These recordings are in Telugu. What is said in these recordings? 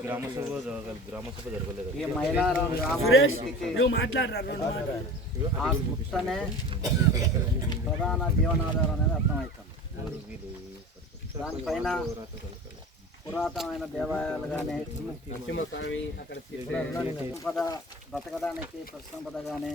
గ్రామసభ గ్రామసభ జరగలేదు ఈ మైలారం ఆ గుట్టనే ప్రధాన జీవనాధారం అనేది అర్థమవుతుంది దానిపైన పురాతనమైన దేవాలయాలు కానీ సంపద బతకడానికి సంపద కానీ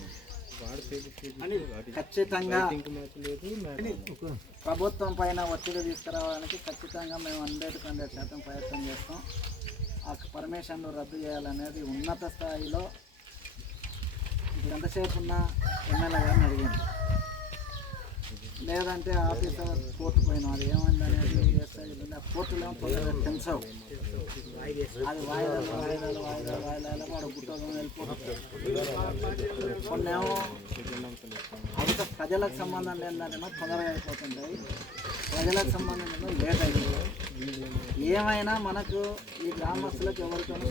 ఖచ్చితంగా ప్రభుత్వం పైన ఒత్తిడి తీసుకురావడానికి ఖచ్చితంగా మేము హండ్రెడ్కి హండ్రెడ్ శాతం ప్రయత్నం చేస్తాం. ఆ పర్మిషన్ను రద్దు చేయాలనేది ఉన్నత స్థాయిలో ఎంతసేపు ఉన్న ఎమ్మెల్యే గారిని అడిగింది లేదంటే ఆఫీసర్ కోర్టు పోయినా అది ఏమైంది అనేది ఎస్ఐ కోర్టులో ఏమో పెంచవు అది వాయిదాలు వాయిదాలు వాయిదాలు వాయిదాలు వాడు గుట్టగా వెళ్ళిపోతుంది కొన్నేమో అదితో ప్రజలకు సంబంధం లేనిదానేమో తొందరగా అయిపోతుంటాయి. ప్రజలకు సంబంధం ఏమో లేట్ అయింది ఏమైనా మనకు ఈ గ్రామస్తులకు ఎవరికైనా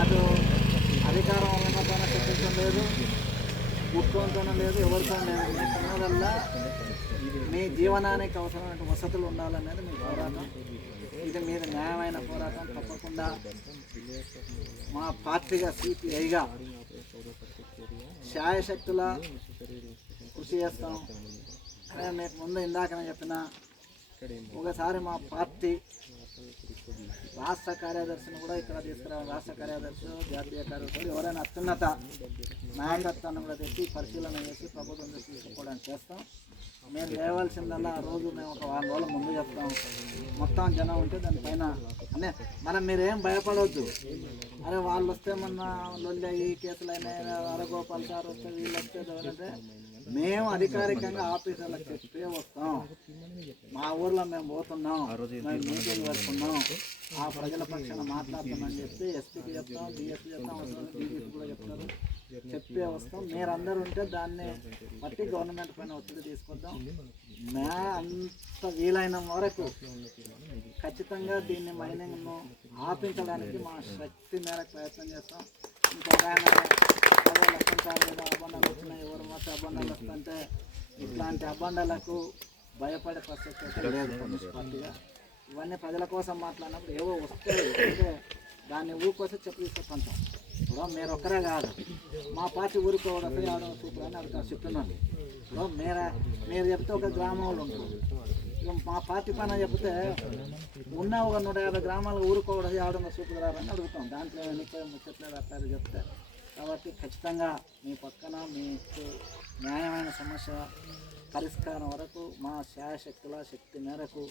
అటు అధికారం ఉన్నతోనే చెప్పించడం లేదు కుటుంబంతోనే లేదు ఎవరితో లేదు మీ వల్ల మీ జీవనానికి అవసరమైన వసతులు ఉండాలనేది మీ పోరాటం. ఇది మీద న్యాయమైన పోరాటం తప్పకుండా మా పార్టీగా సిపిఐగా శాయశక్తుల కృషి చేస్తాం. అదే మీకు ముందు ఇందాకనే చెప్పిన ఒకసారి మా పార్టీ రాష్ట్ర కార్యదర్శిని కూడా ఇక్కడ తీసుకురావాలి. రాష్ట్ర కార్యదర్శి జాతీయ కార్యదర్శి ఎవరైనా అత్యున్నత నాయకత్వాన్ని కూడా తెచ్చి పరిశీలన చేసి ప్రభుత్వం తీసుకోవడానికి చేస్తాం. మేము చేయవలసిందల్లా ఆ రోజు మేము ఒక వారం రోజుల ముందు చెప్తాం. మొత్తం జనం ఉంటే దానిపైన అనే మనం మీరేం భయపడవద్దు అరే వాళ్ళు వస్తే మొన్న లొల్లి ఈ కేసులు అయినాయి అరగోపాల్ సార్ వస్తే వీళ్ళు వస్తే అంటే మేము అధికారికంగా ఆఫీసర్లకు చెప్పే వస్తాం. మా ఊర్లో మేము పోతున్నాం. మేము మీటింగ్ పెడుతున్నాం ఆ ప్రజల పక్షాన మాట్లాడుతామని చెప్పి ఎస్పీకి చెప్తాం డిఎస్పీ చెప్తాం డీడీసీ కూడా చెప్తారు. చెప్పే వస్తాం మీరందరూ ఉంటే దాన్ని బట్టి గవర్నమెంట్ పైన ఒత్తిడి తీసుకొద్దాం. మే అంత వీలైన వరకు ఖచ్చితంగా దీన్ని మైనింగ్ను ఆపించడానికి మా శక్తి మేరకు ప్రయత్నం చేస్తాం. ఇంకొక ఆయన అబ్బండాలు వచ్చినాయి ఎవరు మాత్రం అబ్బండాలు వస్తుంటే ఇట్లాంటి అబ్బండాలకు భయపడే పరిస్థితి పార్టీగా ఇవన్నీ ప్రజల కోసం మాట్లాడినప్పుడు ఏవో వస్తే అంటే దాన్ని ఊరికొస్తే చెప్పు తీసుకొస్తాం ఇప్పుడు మీరు ఒక్కరే కాదు. మా పార్టీ ఊరికి ఒకటి ఆడడం సూపర్ అని అడుగుతారు చెప్తున్నాను ఇప్పుడు మీర మీరు చెప్తే ఒక గ్రామంలో ఉంటారు మా పార్టీ పైన చెప్తే ఉన్న ఒక నూట యాభై గ్రామాల ఊరుకోవడం ఆడంగా సూపర్ అని అడుగుతాం. దాంట్లో ఎన్నికలు ముచ్చట్లేదు అట్లా చెప్తే. కాబట్టి ఖచ్చితంగా మీ పక్కన మీకు న్యాయమైన సమస్య పరిష్కారం వరకు మా శాయశక్తుల శక్తి మేరకు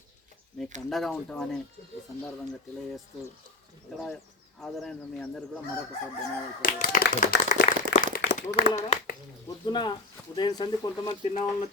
మీకు అండగా ఉంటామని ఈ సందర్భంగా తెలియజేస్తూ ఇక్కడ హాజరైన మీ అందరికీ కూడా మరొకసారి ధన్యవాదాలు సోదరులారా పొద్దున ఉదయం సంధి కొంతమంది తిన్న వాళ్ళని